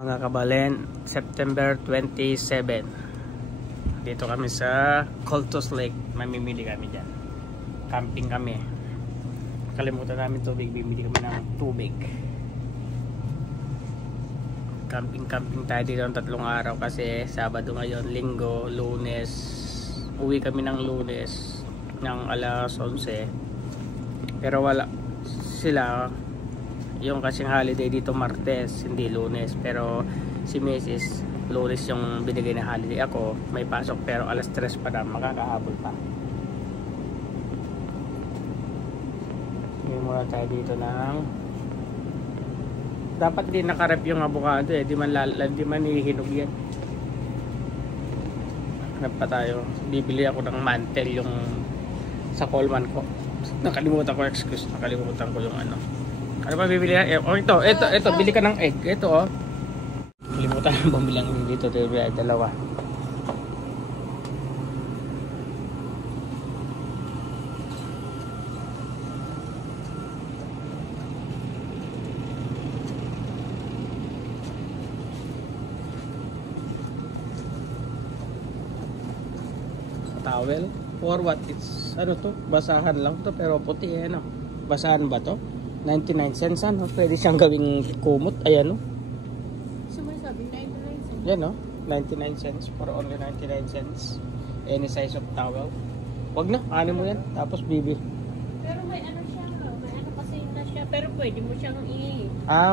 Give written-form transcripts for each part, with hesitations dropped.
Mga kabalen, September 27. Dito kami sa Cultus Lake. Mamimili kami dyan. Camping kami. Kalimutan namin tubig. Bibili kami ng tubig. Camping tayo dito ng 3 araw kasi Sabado ngayon, Linggo, Lunes. Uwi kami ng Lunes ng alas 11. Pero wala sila. Yung kasing holiday dito Martes, hindi Lunes. Pero si Mrs. Lunes yung binigay na holiday. Ako may pasok pero alas 3 pa na, makakahabol pa. Hindi muna tayo dito ng dapat din nakarep yung avocado eh. Di man hihinog yan. Hanap pa tayo. Bibili ako ng mantel yung sa Coleman ko. Nakalimutan ko, excuse. Nakalimutan ko yung ano. Ano ba bibili na? Oh, ito, bili ka ng egg. Ito, oh. Kalimutan ang bumbilang dito. Dalawa. Towel? For what? It's, ano to? Basahan lang to pero puti eh, no? Basahan ba to? 99 cents, ano? Pwede siyang gawing kumot. Ayan, no? Sumasabi, 99 cents. Yan, no? 99 cents. For only 99 cents. Any size of towel. Wag na, ano mo yan. Tapos bibi. Pero may ano siya, may ano kasi na siya. Pero pwede mo siyang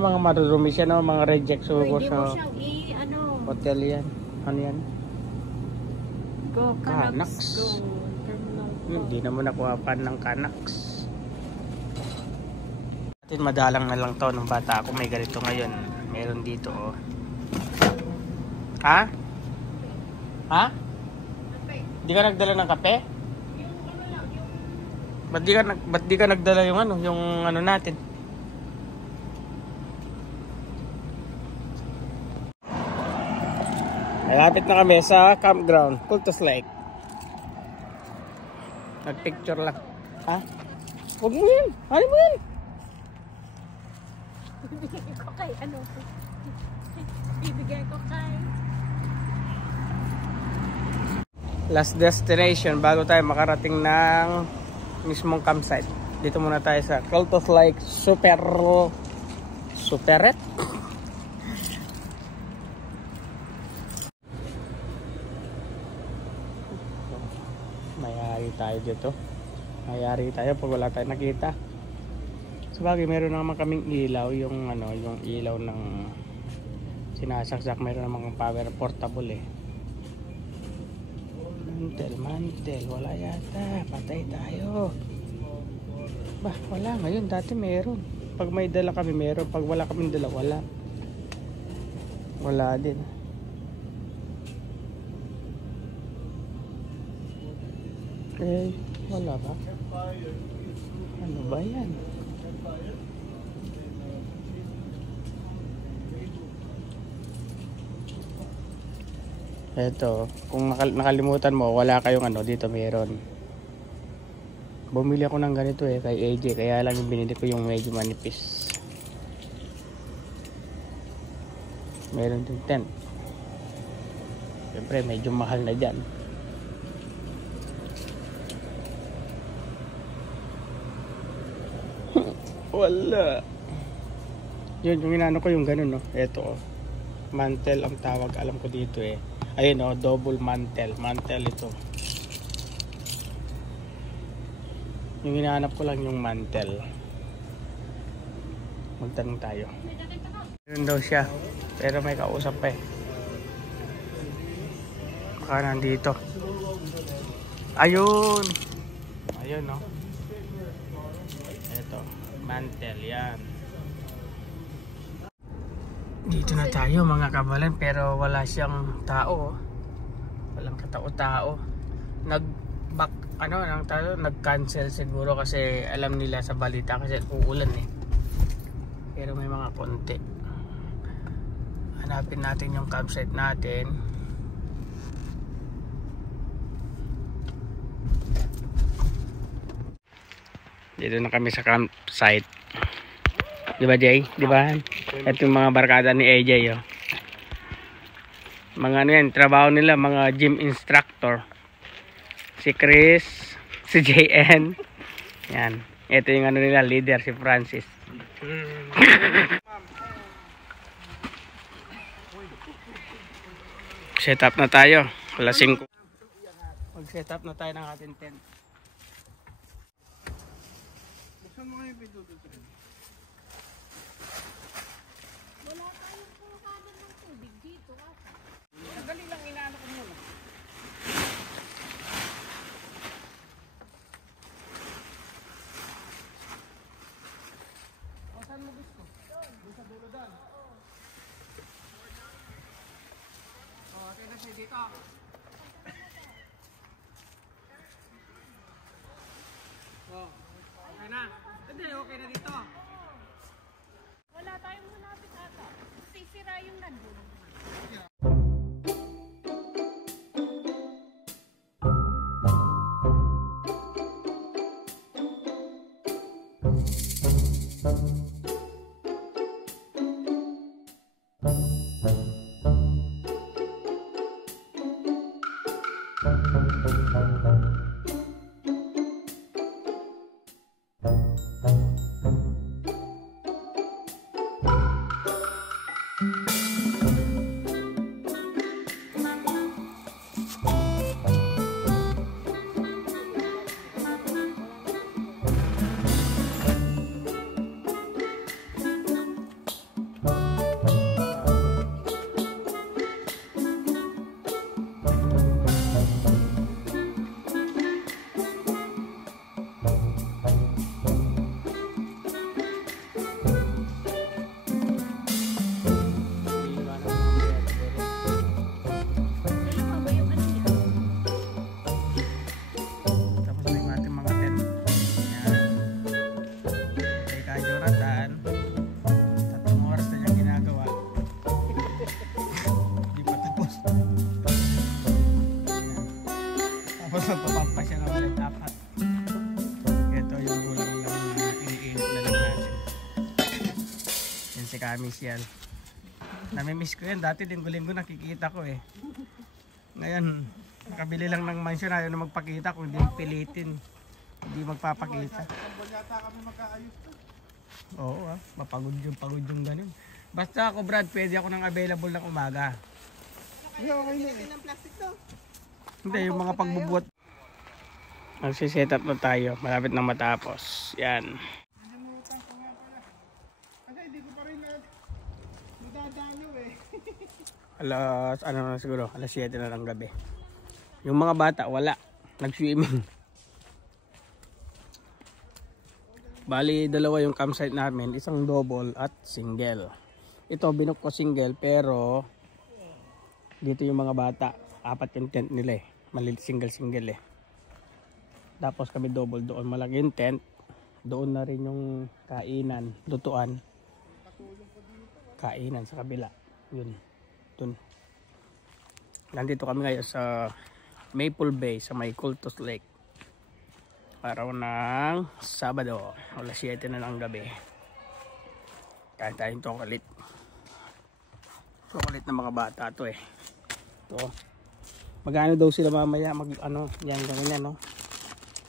mga marurumi siya, no? Mga reject siguro pwede sa mo siyang ano. hotel yan. Ano yan? Go, Canucks. Go, terminal. Hindi naman nakuha pa ng Canucks. Madalang na lang to ng bata ako, may ganito ngayon. Meron dito, oh. Ha? Ha? Di ka nagdala ng kape? Ba't di ka nagdala yung ano natin? Malapit na kami sa campground, Cultus Lake. Nagpicture lang. Ha? Huwag mo yan! Ano mo yan? Bibigay ko kay ano? Bibigay ko kay last destination bago tayo makarating ng mismong campsite. Dito muna tayo sa Cultus Lake Superet. Mayari tayo dito. Mayari tayo pag wala tayong nakita. Sabagay, meron naman kaming ilaw, yung ilaw ng sinasaksak, meron naman power portable eh. Mantel, wala yata, patay tayo. Bah, wala ngayon, dati meron. Pag may dala kami meron, pag wala kaming dala, wala. Wala din. Eh, wala ba? Ano ba yan? Eto, kung nakalimutan mo, wala kayong dito meron. Bumili ako ng ganito eh, kay AJ, kaya lang yung binili ko yung medyo manipis. Meron din tent. Siyempre, medyo mahal na dyan. Wala. Yun, yung inano ko yung ganun, no? Eto, oh. Mantel ang tawag, alam ko dito eh. Ayun, oh, double mantel. Mantel ito. Yung hinahanap ko lang yung mantel. Magtanong tayo. Yun daw siya. Pero may kausap pa eh. Baka nandito. Ayun. Ayun, no? Ito. Mantel, yan. Dito na tayo mga kabalan, pero wala siyang tao. Walang katao-tao. Nag-cancel siguro kasi alam nila sa balita kasi uulan eh. Pero may mga konti. Hanapin natin yung campsite natin. Dito na kami sa campsite. Di ba, Jay? Di ba? Ito yung mga barkada ni AJ, oh. Mga ano yan, trabaho nila, mga gym instructor. Si Chris, si JN. Yan. Ito yung ano nila, leader, si Francis. Set up na tayo. Alas 5. Mag-set up na tayo ng ating tent. Buksan mo nga yung video dito. Wala tayong kukanan ng tubig dito kasi. Dali lang, inaano ko muna. O, saan mo gusto? Doon sa dulo doon. O, okay na siya dito. O, okay na. Hindi, okay na dito. Wala tayong hanapin ata. Sisira yung nandun. Papampa siya ng ulit apat. Ito yung gulang lang na iniinit na lang natin. Yan si Kamis yan. Namimiss ko yan. Dati linggo-linggo nakikita ko eh. Ngayon, nakabili lang ng mansion, ayaw na magpakita. Kung hindi pilitin, hindi magpapakita. Oo ah, mapagod yung ganun. Basta ako Brad, pwede ako nang available ng umaga. Hindi, yung mga pagbubuhat. Magsiset up na tayo. Malapit na matapos. Yan. Kasi hindi ko pa rin nadadalaw eh. Alas, ano na siguro, alas 7 na ng gabi. Yung mga bata, wala. Nag-swimming. Bali, dalawa yung campsite namin. Isang double at single. Ito, binook ko single, pero dito yung mga bata. 4 yung tent nila eh. Maliit single eh. Tapos kami double doon. Malaki yung tent. Doon na rin yung kainan, lutuan. Kainan sa kabila. Yun. Dun. Nandito kami ngayon sa Maple Bay sa may Cultus Lake. Araw ng Sabado. Alas 7 na ng gabi. Kain tayong chocolate. Chocolate ng mga bata to eh. Ito. Magano daw sila mamaya ano, yan ganyan no.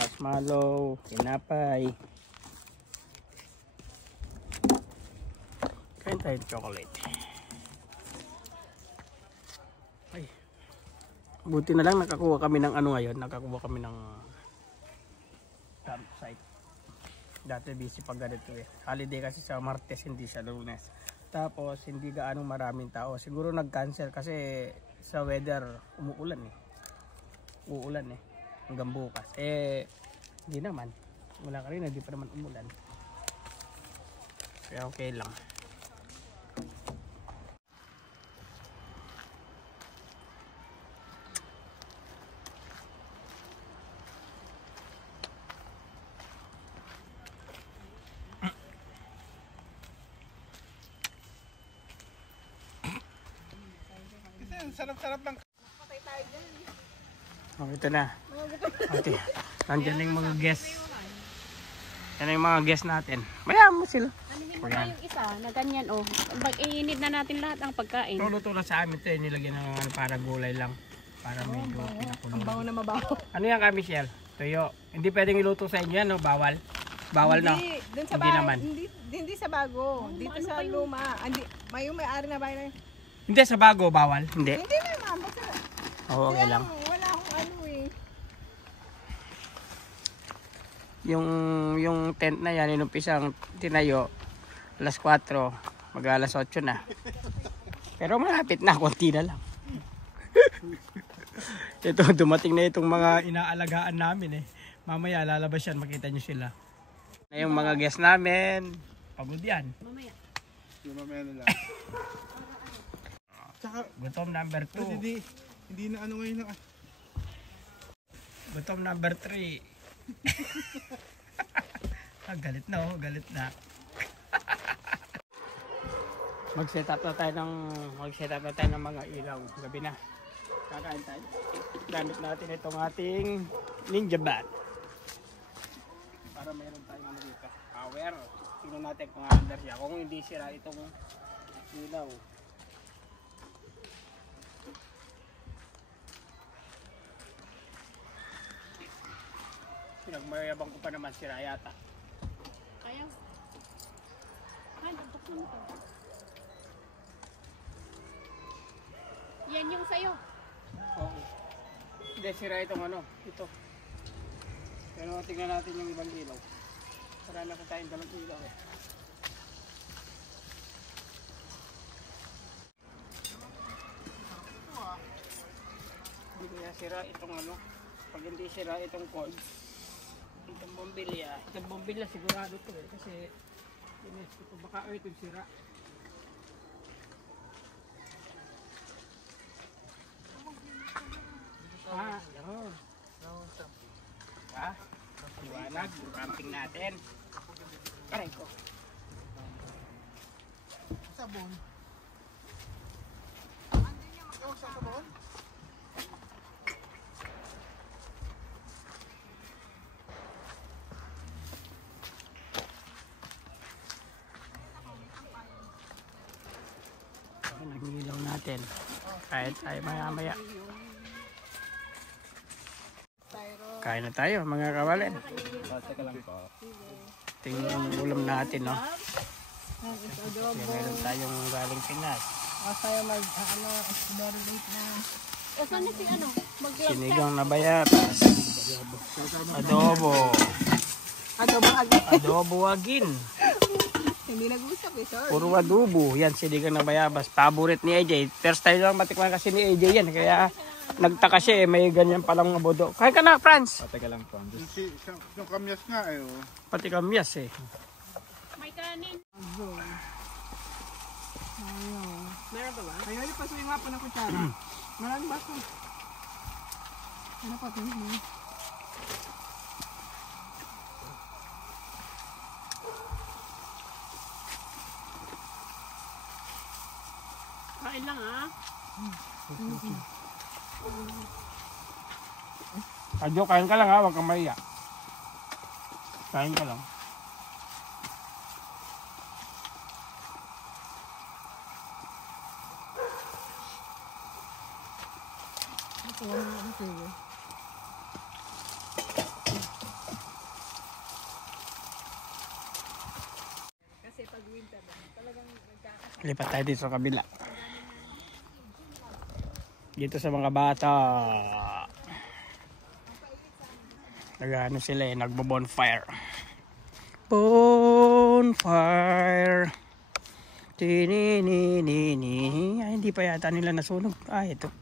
Marshmallow, tinapay. Kain tayong chocolate. Ay. Buti na lang nakakuha kami ng ano ngayon, nakakuha kami ng campsite. Dati busy pag ganito eh. Holiday kasi sa Martes, hindi siya Lunes. Tapos hindi gaano maraming tao. Siguro nag-cancel kasi sa weather umuulan eh. Uulan eh. Hanggang bukas. Eh, hindi naman. Wala ka rin, hindi pa naman umulan. Kaya okay lang. Kasi ang sarap-sarap lang. Oh, ito na. Okay. Nandiyan na yung mga guests. Yan yung mga guest natin. Maya mo sila. Anuhin mo ba yung isa na ganyan oh. Iinit na natin lahat ang pagkain. Luto na sa amin ito. Nilagyan ng ano, para gulay lang. Para medyo pinakulo. Ang bango na mabaho. Ano yan ka, Michelle? Tuyo. Hindi pwedeng iluto sa inyo yan, no? Bawal. Bawal na. Hindi, dun sa Hindi bago. naman. Hindi sa bago. Dito ano sa kayo? luma. May-ari na bayan. Hindi sa bago, bawal. Hindi. Hindi naman. Basta, Oo, okay lang. wala akong ano eh. Yung tent na yan, inumpisang tinayo, alas 4, mag alas 8 na. Pero malapit na, konti na lang. Ito, dumating na itong mga inaalagaan namin eh. Mamaya lalabas yan, makita nyo sila. Na yung mga guest namin, pagod yan. Mamaya. Yung mamaya nila. Tsaka, Gutom number 2. hindi na ano ngayon na. Gutom number 3. Galit na oh, galit na. Mag-set up na tayo ng mga ilaw. Gabi na. Kakain tayo. Gamit natin itong ating ninja bat. Para mayroon tayong ano dito. Power. Tingnan natin kung under siya. Kung hindi sira itong ilaw. Pinagmayabang ko pa naman sira yata. Ayaw. Ay, nagtukso mo to. Yan yung sayo. Oo. Hindi, sira itong ano, ito. Pero tingnan natin yung ibang ilaw. Para na tayong dalang ilaw eh. Hindi kaya sira itong ano. Pag hindi sira itong cord, itong bombilya. Itong bombilya sigurado to eh. Kasi inesco ko baka itong sira. Yun. Liwanag, camping natin. Aray ko. Sabon. Oh, sabon? Nag-ilaw natin. Kahit tayo maya-maya. Kain na tayo mga kawalin. Teka lang po. Tingnan yung ulam natin, no? Meron tayong galing Pinas. Masaya explorate na. O saan na si ano? Mag-vlog Sinigang na bayatas. Adobo. Adobo agin. Hindi nag-usap eh, sorry. Puro adobo. Yan, sinigang na bayabas. Favorite ni AJ. First time lang matikman kasi ni AJ yan. Kaya nagtaka siya eh. May ganyan palang abodo. Kain ka na, Franz. Teka lang po. Yung kamyas nga eh. Oh. Pati kamyas eh. May kanin. Meron ba ba? Ayaw, ipasuin nga po ng kutsara. Marami ba ito? Ano pa ito? Kain lang ah. Adyo, kain ka lang ha. Huwag kang mahiya. Kain ka lang. Kasi pag winter, talagang nagkakasya. Lipat tayo dito sa kabila. Dito sa mga bata. Nag-ano sila eh. Nagbo-bonfire. Bonfire. Tininini. Ay, hindi pa yata nila nasunog. Ah, ito.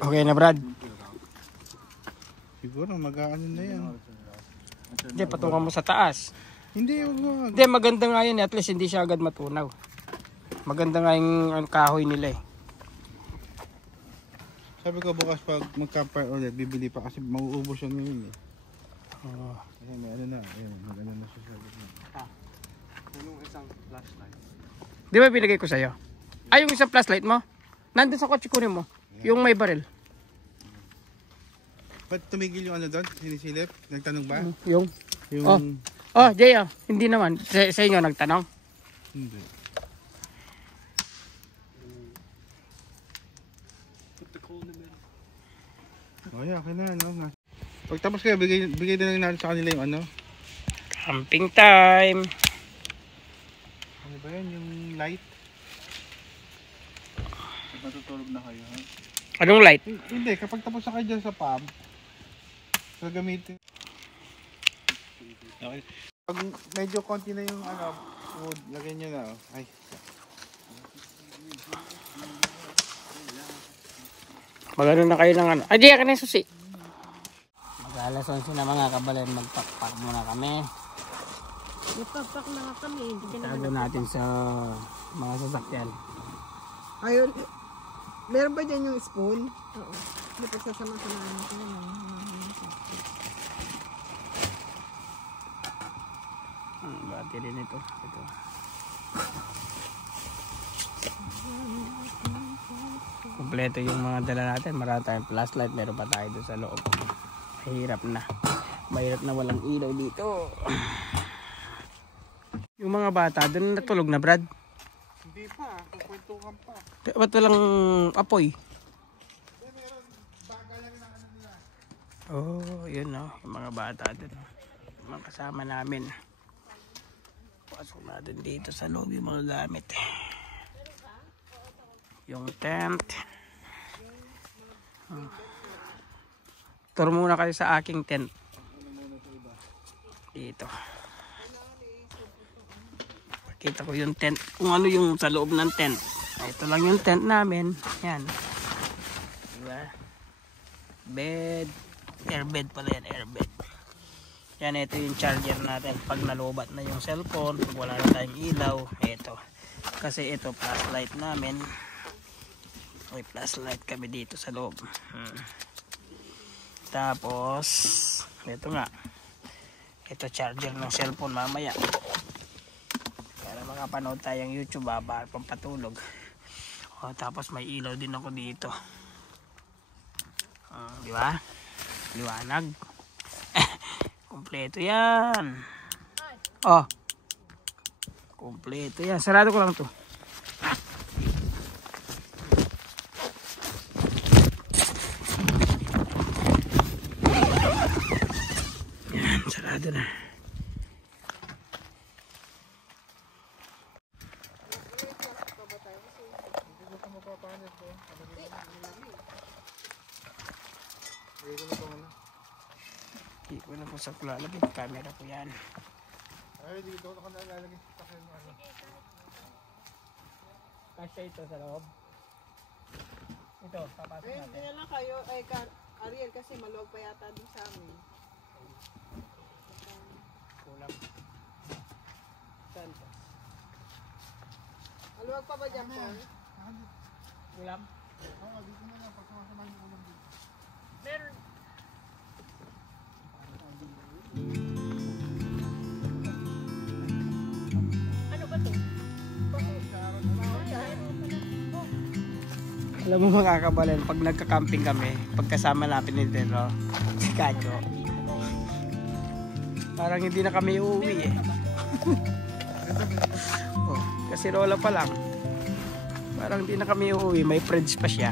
Okay na, Brad. Siguro mag-aano na yan. Hindi, patungan mo sa taas. Hindi, wag. Hindi, maganda nga yun. At least hindi siya agad matunaw. Maganda nga yung kahoy nila eh. Sabi ko bukas pag mag-campfire ulit, bibili pa kasi mauubos yan ngayon eh. Oh. Kasi may ano na, ayun, mag-ano na siya sabi ko. Anong isang flashlight? Di ba binigay ko sa'yo? Ay, yung isang flashlight mo? Nandun sa kotse kunin mo. Yung may baril. Ba't tumigil yung ano doon? Sinisilip? Nagtanong ba? Yung? Yung... Oh, Jay, hindi naman. Sa inyo nagtanong? Hindi. Oh yeah, okay na, no? Pagtapos kayo, bigay din lang natin sa kanila yung ano. Camping time. Ano ba yan? Yung light? Matutulog na kayo, ha? Anong light? Hindi, kapag tapos na kayo dyan sa pump, gagamitin. Okay. Pag medyo konti na yung ano, wood, lagyan nyo na, oh. Ay. Magano na kayo ng ano. Ay, di ka na susi. Mag-alas 11 na mga kabalen. Magpakpak muna kami. Nagpapak na nga kami. Hindi ka Tago natin sa mga sasakyan. Ayun. Meron ba dyan yung spoon? Oo. Hindi pa sasama-samaan natin yun. Battery nito. Ito. Kompleto yung mga dala natin. Marami tayong flashlight. Meron pa tayo doon sa loob. Mahirap na. Mahirap na walang ilaw dito. Yung mga bata, doon natulog na, Brad. Hindi pa, kukwentuhan pa. Ba't walang apoy? Oh, yun no. Yung mga bata doon. Mga kasama namin. Pasok natin dito sa loob yung mga gamit. Yung tent. Tour muna kayo sa aking tent. Dito. Pakita ko yung tent. Kung ano yung sa loob ng tent. Ito lang yung tent namin. Yan. Diba? Bed. Airbed pala yan. Airbed. Yan, ito yung charger natin. Pag nalubat na yung cellphone, pag wala na tayong ilaw, ito. Kasi ito, flashlight namin. May flashlight kami dito sa loob. Tapos, ito nga. Ito charger ng cellphone mamaya. Para makapanood tayong YouTube, baba, pampatulog. O, tapos may ilaw din ako dito. Di ba? Liwanag. Kompleto yan. Oh. Kompleto yan. Sarado ko lang to. Yan, sarado na. Hindi ko na po sa kulalagay. Camera ko yan. Ay, dito ako nalalagay sa akin. Kasya ito sa loob. Ito, papasok Eh, natin. hindi na lang kayo. Ay, Ariel, kasi maluwag pa yata din sa amin. Kulang. Saan to? Maluwag pa ba dyan, Paul? Kulang? Oo, dito na lang. Pag sumasama yung ulam dito. Meron. Ano ba to? Alam mo mga kabalen, pag nagka-camping kami, pagkasama natin ni Dero, si Kacho, parang hindi na kami uuwi eh. Oh, kasi Lola pa lang. Parang hindi na kami uuwi, may friends pa siya.